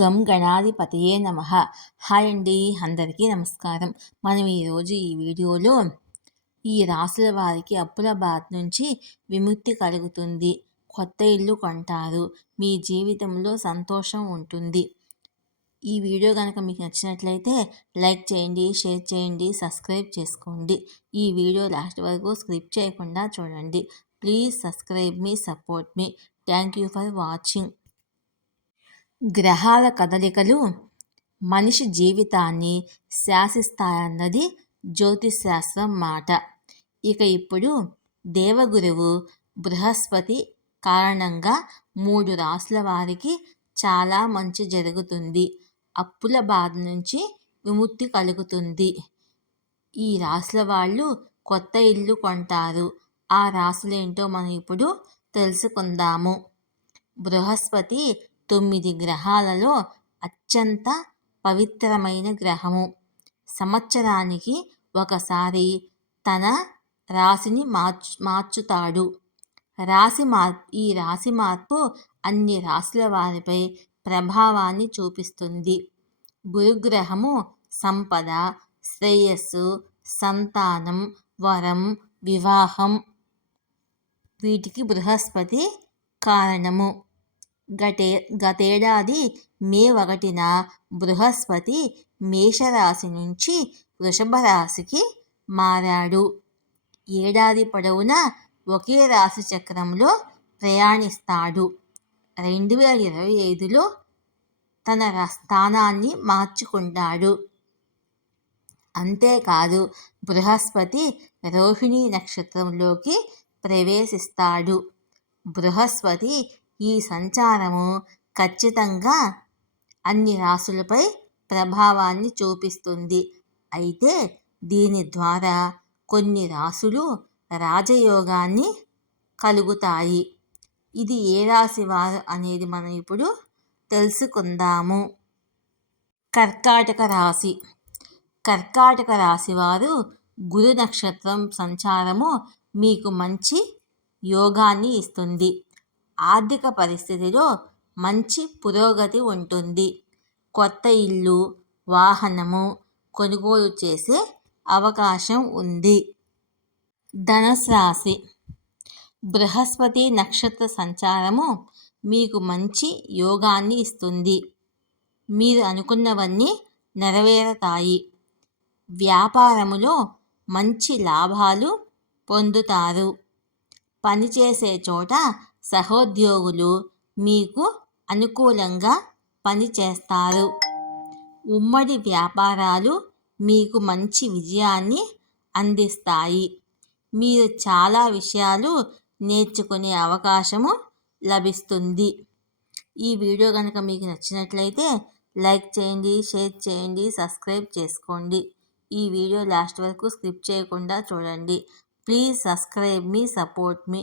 గం గణాధిపతియే నమ. హాయ్ అండి అందరికీ నమస్కారం. మనం ఈరోజు ఈ వీడియోలో ఈ రాసుల వారికి అప్పుల బాధ నుంచి విముక్తి కలుగుతుంది. కొత్త ఇల్లు కొంటారు. మీ జీవితంలో సంతోషం ఉంటుంది. ఈ వీడియో కనుక మీకు నచ్చినట్లయితే లైక్ చేయండి షేర్ చేయండి సబ్స్క్రైబ్ చేసుకోండి. ఈ వీడియో లాస్ట్ వరకు స్క్రిప్ట్ చేయకుండా చూడండి. ప్లీజ్ సబ్స్క్రైబ్ మీ సపోర్ట్ మీ. Thank you for watching. గ్రహాల కదలికలు మనిషి జీవితాన్ని శాసిస్తాయన్నది జ్యోతిశాస్త్రం మాట. ఇక ఇప్పుడు దేవగురువు బృహస్పతి కారణంగా మూడు రాసుల వారికి చాలా మంచి జరుగుతుంది. అప్పుల బాధ నుంచి విముక్తి కలుగుతుంది. ఈ రాసుల వాళ్ళు కొత్త ఇల్లు కొంటారు. ఆ రాసులేంటో మనం ఇప్పుడు తెలుసుకుందాము. బృహస్పతి తొమ్మిది గ్రహాలలో అత్యంత పవిత్రమైన గ్రహము. సంవత్సరానికి ఒకసారి తన రాశిని మార్చు మార్చుతాడు. రాశి మార్ ఈ రాశి మార్పు అన్ని రాశుల వారిపై ప్రభావాన్ని చూపిస్తుంది. గురుగ్రహము సంపద శ్రేయస్సు సంతానం వరం వివాహం వీటికి బృహస్పతి కారణము. గటే గతేడాది మే ఒకటిన బృహస్పతి మేషరాశి నుంచి వృషభ రాశికి మారాడు. ఏడాది పొడవునా ఒకే రాశి చక్రంలో ప్రయాణిస్తాడు. రెండు వేల ఇరవై ఐదులో తన స్థానాన్ని మార్చుకుంటాడు. అంతేకాదు బృహస్పతి రోహిణి నక్షత్రంలోకి ప్రవేశిస్తాడు. బృహస్పతి ఈ సంచారము ఖచ్చితంగా అన్ని రాసులపై ప్రభావాన్ని చూపిస్తుంది. అయితే దీని ద్వారా కొన్ని రాసులు రాజయోగాన్ని కలుగుతాయి. ఇది ఏ రాశి వారు అనేది మనం ఇప్పుడు తెలుసుకుందాము. కర్కాటక రాశి. కర్కాటక రాశి వారు గురు నక్షత్రం సంచారము మీకు మంచి యోగాన్ని ఇస్తుంది. ఆర్థిక పరిస్థితిలో మంచి పురోగతి ఉంటుంది. కొత్త ఇల్లు వాహనము కొనుగోలు చేసే అవకాశం ఉంది. ధనుసు రాశి. బృహస్పతి నక్షత్ర సంచారము మీకు మంచి యోగాన్ని ఇస్తుంది. మీరు అనుకున్నవన్నీ నెరవేరతాయి. వ్యాపారములో మంచి లాభాలు పొందుతారు. పనిచేసే చోట సహోద్యోగులు మీకు అనుకూలంగా పనిచేస్తారు ఉమ్మడి వ్యాపారాలు మీకు మంచి విజయాన్ని అందిస్తాయి. మీరు చాలా విషయాలు నేర్చుకునే అవకాశము లభిస్తుంది. ఈ వీడియో కనుక మీకు నచ్చినట్లయితే లైక్ చేయండి షేర్ చేయండి సబ్స్క్రైబ్ చేసుకోండి. ఈ వీడియో లాస్ట్ వరకు స్కిప్ చేయకుండా చూడండి. ప్లీజ్ సబ్స్క్రైబ్ మీ సపోర్ట్ మీ.